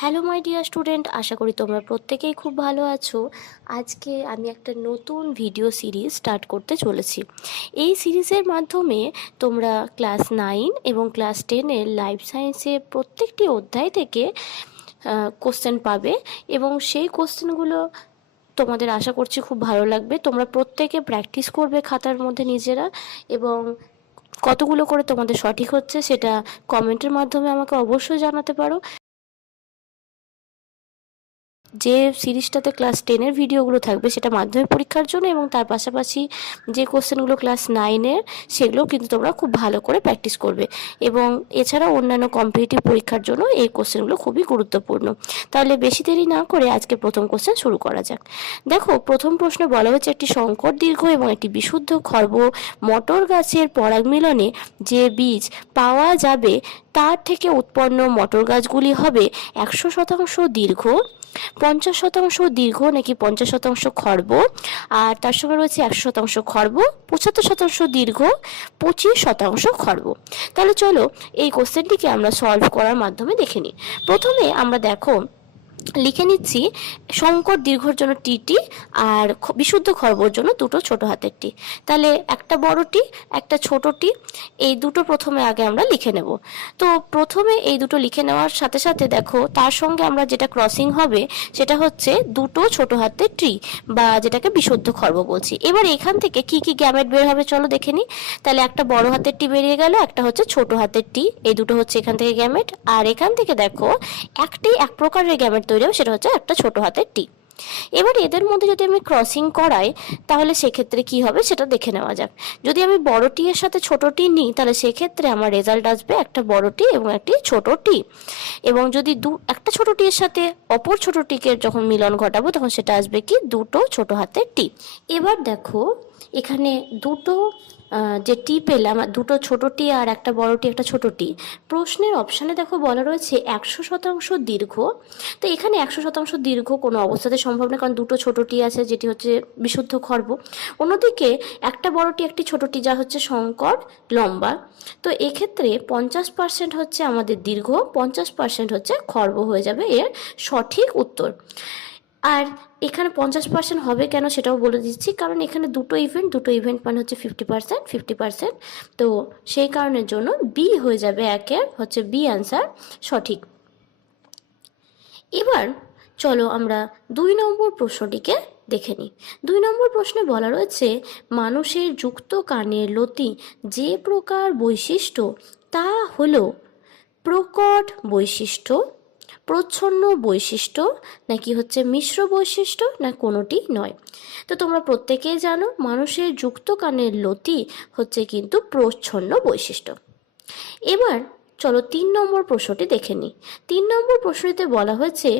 Hello my dear student, আশা করি তোমরা প্রত্যেকেই খুব ভালো আছো। আজকে আমি একটা নতুন ভিডিও সিরিজ স্টার্ট করতে চলেছি। এই সিরিজের মাধ্যমে তোমরা ক্লাস 9 এবং ক্লাস 10-এর লাইফ সায়েন্সের প্রত্যেকটি অধ্যায় থেকে কোশ্চেন পাবে এবং সেই কোশ্চেনগুলো তোমাদের আশা করছি খুব ভালো লাগবে। তোমরা প্রত্যেকে প্র্যাকটিস করবে খাতার মধ্যে নিজেরা, এবং কতগুলো করে তোমাদের সঠিক হচ্ছে সেটা কমেন্টের মাধ্যমে আমাকে অবশ্যই জানাতে পারো। যে সিরিজটাতে ক্লাস 10-এর ভিডিওগুলো থাকবে সেটা মাধ্যমিক পরীক্ষার জন্য, এবং তার পাশাপাশি যে কোশ্চেনগুলো ক্লাস 9-এর সেগুলোও কিন্তু তোমরা খুব ভালো করে প্র্যাকটিস করবে, এবং এছাড়াও অন্যান্য কম্পিটিটিভ পরীক্ষার জন্য এই কোশ্চেনগুলো খুবই গুরুত্বপূর্ণ। তাহলে বেশি দেরি না করে আজকে প্রথম কোশ্চেন শুরু করা যাক। দেখো, প্রথম প্রশ্নে বলা হচ্ছে একটি সংকর দীর্ঘ এবং একটি বিশুদ্ধ খর্ব মটর গাছের পরাগ মিলনে যে বীজ পাওয়া যাবে তার থেকে উৎপন্ন মটর গাছগুলি হবে 100% দীর্ঘ, 50% দীর্ঘ নাকি 50% খর্ব, আর তার সঙ্গে রয়েছে 100% খর্ব, 75% দীর্ঘ, 25% খর্ব। তাহলে চলো এই কোশ্চেনটিকে আমরা সলভ করার মাধ্যমে দেখে নিই। প্রথমে আমরা দেখো লিখে নিচ্ছি সংকর দীর্ঘর জন্য টিটি আর বিশুদ্ধ খর্বর জন্য দুটো ছোট হাতের টি। তাহলে একটা বড় টি একটা ছোট টি, এই দুটো প্রথমে আগে আমরা লিখে নেব। তো প্রথমে এই দুটো লিখে নেওয়ার সাথে সাথে দেখো তার সঙ্গে আমরা যেটা ক্রসিং হবে সেটা হচ্ছে দুটো ছোট হাতের টি, বা যেটাকে বিশুদ্ধ খর্ব বলছি। এবার এখান থেকে কি কি গ্যামেট বের হবে চলো দেখে নিই। তাহলে একটা বড় হাতের টি বেরিয়ে গেল, একটা হচ্ছে ছোট হাতের টি, এই দুটো হচ্ছে এখান থেকে গ্যামেট। আর এখান থেকে দেখো একটি এক প্রকারের গ্যামেট তৈরি হবে, সেটা হচ্ছে একটা ছোট হাতের টি। এবার এদের মধ্যে যদি আমি ক্রসিং করাই তাহলে সেক্ষেত্রে কি হবে সেটা দেখে নেওয়া যাক। যদি আমি বড় টি এর সাথে ছোট টি নিই তাহলে সেক্ষেত্রে আমার রেজাল্ট আসবে একটা বড় টি এবং একটি ছোট টি, এবং যদি একটা ছোট টি এর সাথে অপর ছোট টিকে যখন মিলন ঘটাবো তখন সেটা আসবে কি দুটো ছোট হাতের টি। এবার দেখো এখানে দুটো যে টি পেলাম, দুটো ছোট টি আর একটা বড় টি একটা ছোট টি, প্রশ্নের অপশানে দেখো বলা রয়েছে 100% দীর্ঘ। তো এখানে 100% দীর্ঘ কোনো অবস্থাতে সম্ভব না, কারণ দুটো ছোট টি আছে যেটি হচ্ছে বিশুদ্ধ খর্ব, অন্যদিকে একটা বড় টি একটি ছোট টি যা হচ্ছে সংকর লম্বা। তো এক্ষেত্রে 50% হচ্ছে আমাদের দীর্ঘ, 50% হচ্ছে খর্ব হয়ে যাবে এর সঠিক উত্তর। আর এখানে 50% হবে কেন সেটাও বলে দিচ্ছি, কারণ এখানে দুটো ইভেন্ট মানে হচ্ছে 50%, 50%। তো সেই কারণের জন্য বি হয়ে যাবে, একের হচ্ছে বি অ্যান্সার সঠিক। এবার চলো আমরা 2 নম্বর প্রশ্নটিকে দেখে নিই। 2 নম্বর প্রশ্নে বলা রয়েছে মানুষের যুক্ত কানের লতি যে প্রকার বৈশিষ্ট্য তা হলো প্রকট বৈশিষ্ট্য, প্রচ্ছন্ন বৈশিষ্ট্য, নাকি হচ্ছে মিশ্র বৈশিষ্ট্য, না কোনোটি নয়। তো তোমরা প্রত্যেকেই জানো মানুষের যুক্ত কানের লতি হচ্ছে কিন্তু প্রচ্ছন্ন বৈশিষ্ট্য। এবার চলো 3 নম্বর প্রশ্নটি দেখে নিই। 3 নম্বর প্রশ্নটিতে বলা হয়েছে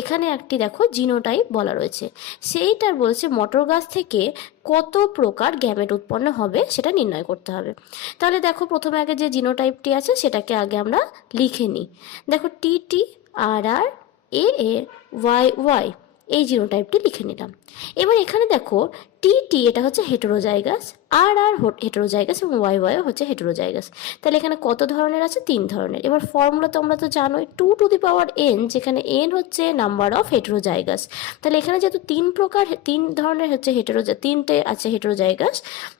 এখানে একটি দেখো জিনোটাইপ বলা রয়েছে, সেইটার বলেছে মটর গাছ থেকে কত প্রকার গ্যামেট উৎপন্ন হবে সেটা নির্ণয় করতে হবে। তাহলে দেখো প্রথমে আগে যে জিনোটাইপটি আছে সেটাকে আগে আমরা লিখে নিই। দেখো টি টি, আর আর, এ এ, ওয়াই ওয়াই, এই জিনোটাইপটি লিখে নিলাম। এবার এখানে দেখো টি টি এটা হচ্ছে হেটেরোজাইগাস, আর আর হেটেরোজাইগাস, এবং ওয়াই ওয়াই হচ্ছে হেটেরোজাইগাস। তাহলে এখানে কত ধরনের আছে? 3 ধরনের। এবার ফর্মুলা তোমরা তো জানোই 2^n, যেখানে n হচ্ছে নাম্বার অফ হেটেরোজাইগাস। তাহলে এখানে যেহেতু 3 ধরনের হচ্ছে তিনটে আছে হেটেরোজাইগাস,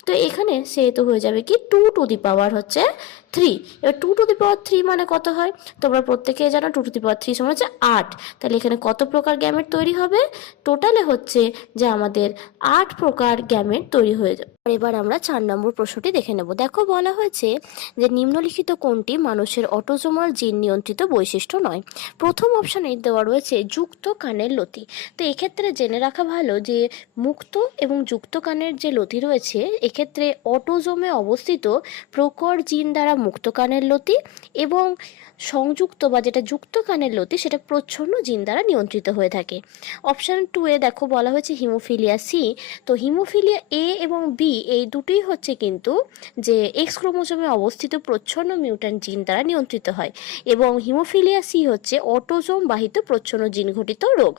তো এখানে সেহেতু হয়ে যাবে কি 2^3। এবার 2^3 মানে কত হয় তোমরা প্রত্যেকেই জানো, 2^3 সমান হচ্ছে 8। তাহলে এখানে কত প্রকার গ্যামেট তৈরি হবে? টোটালে হচ্ছে যে আমাদের 8 প্রকার গ্যামেট তৈরি হয়ে যাবে। এবার আমরা 4 নম্বর প্রশ্নটি দেখে নেব। দেখো বলা হয়েছে যে নিম্নলিখিত কোনটি মানুষের অটোজোমাল জিন নিয়ন্ত্রিত বৈশিষ্ট্য নয়। প্রথম অপশানে দেওয়া রয়েছে যুক্ত কানের লতি। তো এক্ষেত্রে জেনে রাখা ভালো যে মুক্ত এবং যুক্ত কানের যে লতি রয়েছে এক্ষেত্রে অটোজোমে অবস্থিত প্রকর জিন দ্বারা মুক্ত কানের লতি, এবং সংযুক্ত বা যেটা যুক্ত কানের লতি সেটা প্রচ্ছন্ন জিন দ্বারা নিয়ন্ত্রিত হয়ে থাকে। অপশান 2-এ দেখো বলা হয়েছে হিমোফিলিয়া সি। তো হিমোফিলিয়া এ এবং বি এই দুটোই হচ্ছে কিন্তু যে এক্স ক্রোমোজোমে অবস্থিত প্রচ্ছন্ন মিউট্যান্ট জিন দ্বারা নিয়ন্ত্রিত হয়, এবং হিমোফিলিয়া সি হচ্ছে অটোজোম বাহিত প্রচ্ছন্ন জিন ঘটিত রোগ।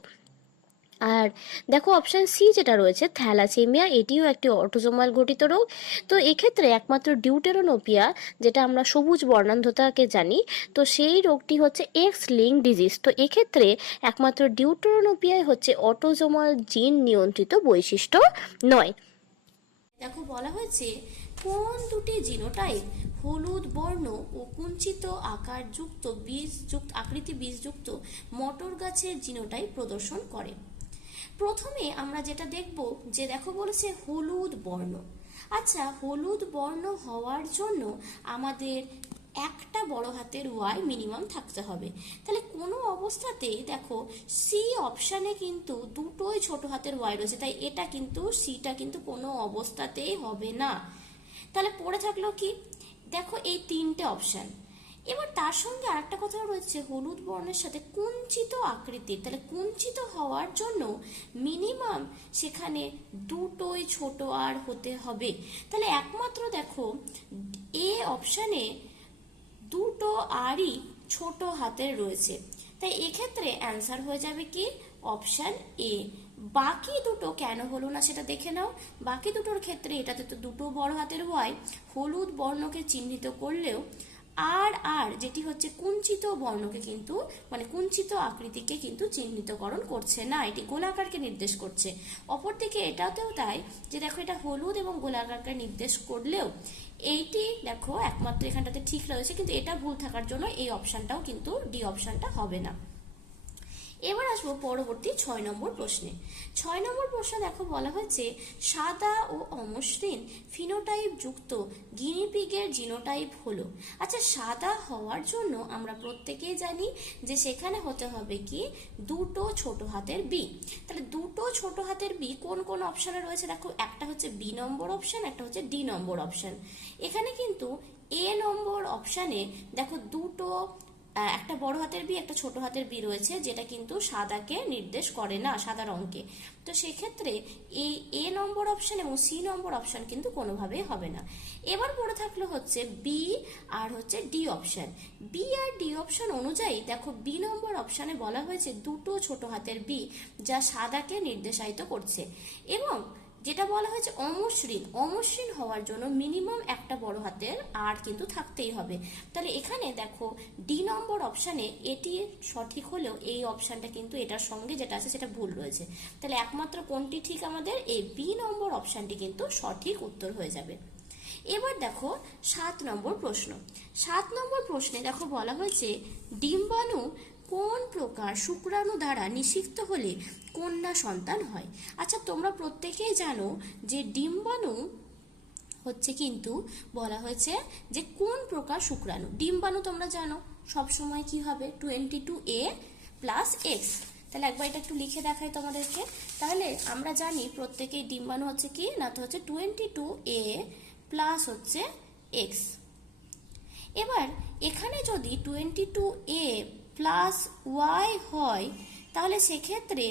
আর দেখো অপশান সি যেটা রয়েছে থ্যালাসেমিয়া, এটিও একটি অটোজোমাল ঘটিত রোগ। তো এক্ষেত্রে একমাত্র ডিউটেরোনোপিয়া, যেটা আমরা সবুজ বর্ণান্ধতাকে জানি, তো সেই রোগটি হচ্ছে এক্স লিঙ্ক ডিজিজ। তো এক্ষেত্রে একমাত্র ডিউটেরোনোপিয়াই হচ্ছে অটোজোমাল জিন নিয়ন্ত্রিত বৈশিষ্ট্য নয়। দেখো বলা হয়েছে কোন দুটি জিনোটাইপ হলুদ বর্ণ ও কুঞ্চিত আকারযুক্ত বীজযুক্ত আকৃতি বীজযুক্ত মটর গাছের জিনোটাইপ প্রদর্শন করে। প্রথমে আমরা যেটা দেখব যে দেখো বলেছে হলুদ বর্ণ। আচ্ছা, হলুদ বর্ণ হওয়ার জন্য আমাদের একটা বড় হাতের ওয়াই মিনিমাম থাকতে হবে। তাহলে কোনো অবস্থাতেই দেখো সি অপশানে কিন্তু দুটোই ছোট হাতের ওয়াই রয়েছে, তাই এটা কিন্তু সিটা কিন্তু কোনো অবস্থাতেই হবে না। তাহলে পড়ে থাকলো কি, দেখো এই তিনটে অপশান। এবার তার সঙ্গে আরেকটা কথা রয়েছে হলুদ বর্ণের সাথে কুঞ্চিত আকৃতির, তাহলে কুঞ্চিত হওয়ার জন্য মিনিমাম সেখানে দুটোই ছোট আর হতে হবে। তাহলে একমাত্র দেখো এ অপশানে দুটো আরই ছোট হাতের রয়েছে, তাই এক্ষেত্রে অ্যান্সার হয়ে যাবে কি অপশান এ। বাকি দুটো কেন হলো না সেটা দেখে নাও। বাকি দুটোর ক্ষেত্রে এটাতে তো দুটো বড় হাতের ওয়াই হলুদ বর্ণকে চিহ্নিত করলেও আর আর যেটি হচ্ছে কুঞ্চিত বর্ণকে কিন্তু মানে কুঞ্চিত আকৃতিকে কিন্তু চিহ্নিতকরণ করছে না, এটি গোলাকারকে নির্দেশ করছে। অপরদিকে এটাতেও তাই, যে দেখো এটা হলুদ এবং গোলাকারকে নির্দেশ করলেও এইটি দেখো একমাত্র এখানটাতে ঠিক রয়েছে, কিন্তু এটা ভুল থাকার জন্য এই অপশানটাও কিন্তু ডি অপশানটা হবে না। এবার আসবো পরবর্তী 6 নম্বর প্রশ্নে। 6 নম্বর প্রশ্নে দেখো বলা হয়েছে সাদা ও অমসৃণ ফিনোটাইপ যুক্ত গিনিপিগের জিনোটাইপ হলো। আচ্ছা, সাদা হওয়ার জন্য আমরা প্রত্যেকেই জানি যে সেখানে হতে হবে কি দুটো ছোট হাতের বি। তাহলে দুটো ছোট হাতের বি কোন কোন অপশানে রয়েছে দেখো, একটা হচ্ছে বি নম্বর অপশান, একটা হচ্ছে ডি নম্বর অপশান। এখানে কিন্তু এ নম্বর অপশানে দেখো দুটো একটা বড় হাতের বি একটা ছোট হাতের বি রয়েছে, যেটা কিন্তু সাদাকে নির্দেশ করে না, সাদা রঙকে। তো সেক্ষেত্রে এই এ নম্বর অপশন এবং সি নম্বর অপশন কিন্তু কোনোভাবেই হবে না। এবার পড়ে থাকলো হচ্ছে বি আর হচ্ছে ডি অপশন। বি আর ডি অপশন অনুযায়ী দেখো বি নম্বর অপশনে বলা হয়েছে দুটো ছোট হাতের বি যা সাদাকে নির্দেশায়িত করছে, এবং যেটা বলা হয়েছে অমসৃণ, অমসৃণ হওয়ার জন্য মিনিমাম একটা বড় হাতের আর কিন্তু থাকতেই হবে। তাহলে এখানে দেখো ডি নম্বর অপশানে এটি সঠিক হলেও এই অপশানটা কিন্তু এটার সঙ্গে যেটা আছে সেটা ভুল রয়েছে। তাহলে একমাত্র কোনটি ঠিক, আমাদের এই বি নম্বর অপশানটি কিন্তু সঠিক উত্তর হয়ে যাবে। এবার দেখো 7 নম্বর প্রশ্ন। 7 নম্বর প্রশ্নে দেখো বলা হয়েছে ডিম্বাণু কোন প্রকার শুক্রাণু দ্বারা নিষিক্ত হলে কন্যা সন্তান হয়। আচ্ছা, তোমরা প্রত্যেকেই জানো যে ডিম্বাণু হচ্ছে কিন্তু বলা হয়েছে যে কোন প্রকার শুক্রাণু। ডিম্বাণু তোমরা জানো সব সময় কি হবে 22A প্লাস এক্স। তাহলে একবার এটা একটু লিখে দেখাই তোমাদেরকে। তাহলে আমরা জানি প্রত্যেকেই ডিম্বাণু হচ্ছে কি না, তো হচ্ছে 22A প্লাস হচ্ছে এক্স। এবার এখানে যদি 22A প্লাস ওয়াই হয় তাহলে সেক্ষেত্রে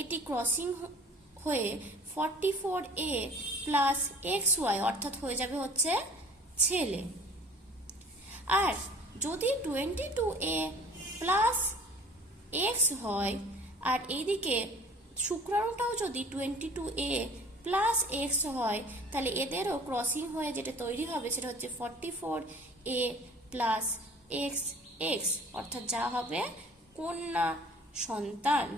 এটি ক্রসিং হয়ে 44A প্লাস এক্স ওয়াই অর্থাৎ হয়ে যাবে হচ্ছে ছেলে। আর যদি 22A প্লাস এক্স হয় আর এইদিকে শুক্রাণুটাও যদি 22A প্লাস এক্স হয় তাহলে এদেরও ক্রসিং হয়ে যেটা তৈরি হবে সেটা হচ্ছে 44A প্লাস এক্স এক্স অর্থাৎ যা হবে কন্যা সন্তান।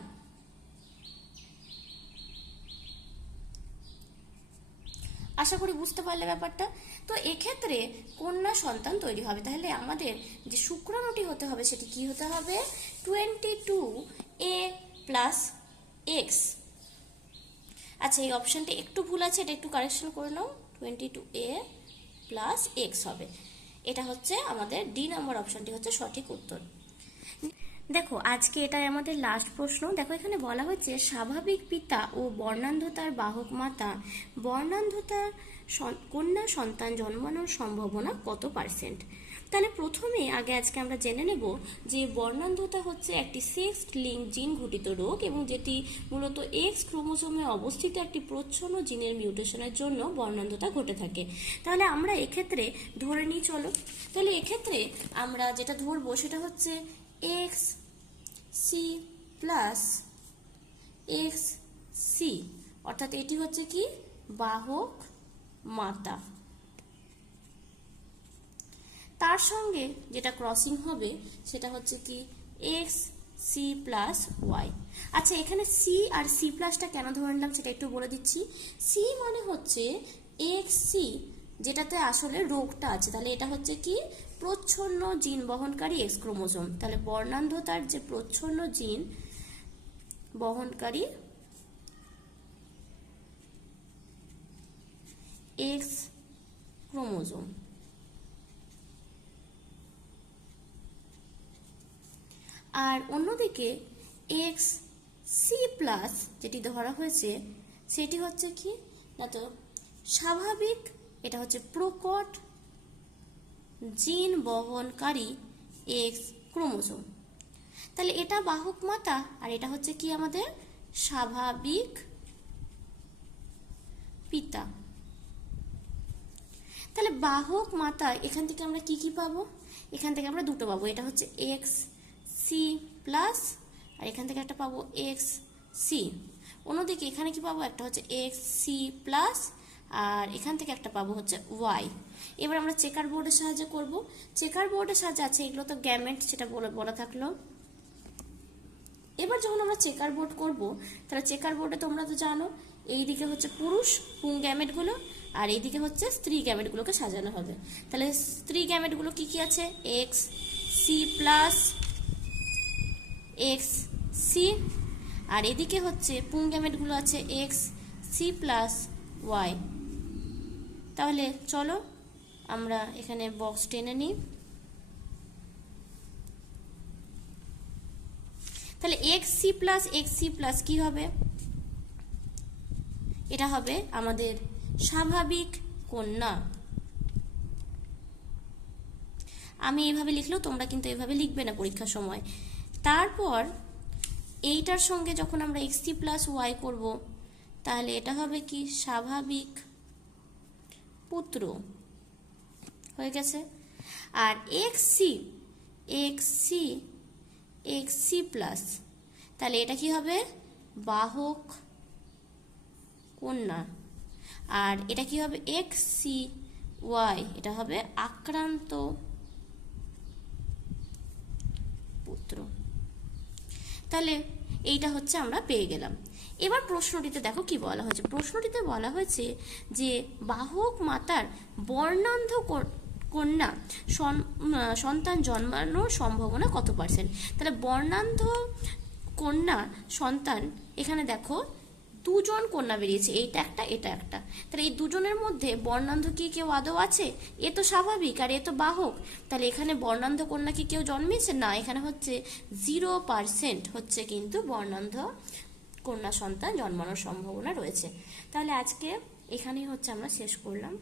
আশা করি বুঝতে পারলে ব্যাপারটা। তো এক্ষেত্রে কন্যা সন্তান তৈরি হবে, তাহলে আমাদের যে শুক্রাণুটি হতে হবে সেটি কি হতে হবে 22A প্লাস এক্স। আচ্ছা, এই অপশানটা একটু ভুল আছে, এটা একটু কারেকশন করে নাও, 22A প্লাস এক্স হবে। এটা হচ্ছে আমাদের ডি নম্বর অপশানটি হচ্ছে সঠিক উত্তর। দেখো আজকে এটাই আমাদের লাস্ট প্রশ্ন। দেখো এখানে বলা হয়েছে স্বাভাবিক পিতা ও বর্ণান্ধতার বাহক মাতা বর্ণান্ধতার কন্যা সন্তান জন্মানোর সম্ভাবনা কত %। তাহলে প্রথমে আজকে আমরা জেনে নেব যে বর্ণান্ধতা হচ্ছে একটি সেক্স লিঙ্ক জিন ঘটিত রোগ এবং যেটি মূলত এক্স ক্রোমোসোমে অবস্থিত একটি প্রচ্ছন্ন জিনের মিউটেশনের জন্য বর্ণান্ধতা ঘটে থাকে। তাহলে আমরা এক্ষেত্রে ধরে নিই, চলো তাহলে এক্ষেত্রে আমরা যেটা ধরবো সেটা হচ্ছে X C plus X C, অর্থাৎ এটি হচ্ছে কি বাহক মাতা। তার সঙ্গে যেটা ক্রসিং হবে সেটা হচ্ছে কি এক্স সি প্লাস ওয়াই। আচ্ছা, এখানে সি আর সি প্লাসটা কেন ধরে নিলাম সেটা একটু বলে দিচ্ছি। সি মানে হচ্ছে এক্স সি, যেটাতে আসলে রোগটা আছে, তাহলে এটা হচ্ছে কি প্রচ্ছন্ন জিন বহনকারী এক্স ক্রোমোজোম। তাহলে বর্ণান্ধতার যে প্রচ্ছন্ন জিন বহনকারী এক্স ক্রোমোজোম। আর অন্যদিকে এক্স সি প্লাস যেটি ধরা হয়েছে সেটি হচ্ছে কি না তো স্বাভাবিক, এটা হচ্ছে প্রকট জিন বহনকারী এক্স ক্রোমোজোম। তাহলে এটা বাহক মাতা আর এটা হচ্ছে কি আমাদের স্বাভাবিক পিতা। তাহলে বাহক মাতা এখান থেকে আমরা কি কি পাবো? এখান থেকে আমরা দুটো পাবো, এটা হচ্ছে এক্স সি প্লাস আর এখান থেকে একটা পাবো এক্স সি। অন্যদিকে এখানে কি পাবো? একটা হচ্ছে এক্স সি প্লাস আর এখান থেকে একটা পাবো হচ্ছে ওয়াই। এবার আমরা চেকার বোর্ডের সাহায্যে করব। চেকার বোর্ডের সাহায্যে আছে এগুলো তো গ্যামেট, সেটা বলা থাকলো। এবার যখন আমরা চেকার বোর্ড করবো তাহলে চেকার বোর্ডে তোমরা তো জানো এইদিকে হচ্ছে পুরুষ পুং গ্যামেটগুলো আর এইদিকে হচ্ছে স্ত্রী গ্যামেটগুলোকে সাজানো হবে। তাহলে স্ত্রী গ্যামেটগুলো কি কি আছে? X C plus X C, আর এদিকে হচ্ছে পুং গ্যামেটগুলো আছে এক্স সি প্লাস ওয়াই। তাহলে চলো আমরা এখানে বক্স টেনে নিই। তাহলে এক্স সি প্লাস কি হবে? এটা হবে আমাদের স্বাভাবিক কন্যা। আমি এইভাবে লিখলেও তোমরা কিন্তু এইভাবে লিখবে না পরীক্ষার সময়। তারপর এইটার সঙ্গে যখন আমরা এক্স সি প্লাস ওয়াই করবো তাহলে এটা হবে কি স্বাভাবিক পুত্র হয়ে গেছে। আর এক্স সি প্লাস, তাহলে এটা কি হবে? বাহক কন্যা। আর এটা কি হবে? এক্স সি ওয়াই, এটা হবে আক্রান্ত পুত্র। তাহলে এইটা হচ্ছে আমরা পেয়ে গেলাম। এবার প্রশ্নটিতে দেখো কি বলা হয়েছে। প্রশ্নটিতে বলা হয়েছে যে বাহক মাতার বর্ণান্ধ কন্যা সন্তান জন্মানোর সম্ভাবনা কত %? তাহলে বর্ণান্ধ কন্যা সন্তান, এখানে দেখো দুজন কন্যা বেরিয়েছে, এইটা একটা এটা একটা। তাহলে এই দুজনের মধ্যে বর্ণান্ধ কি কেউ আদৌ আছে? এ তো স্বাভাবিক আর এ তো বাহক। তাহলে এখানে বর্ণান্ধ কন্যা কি কেউ জন্মেছে? না, এখানে হচ্ছে 0% হচ্ছে কিন্তু বর্ণান্ধ কন্যা সন্তান জন্মানোর সম্ভাবনা রয়েছে। তাহলে আজকে এখানেই হচ্ছে আমরা শেষ করলাম।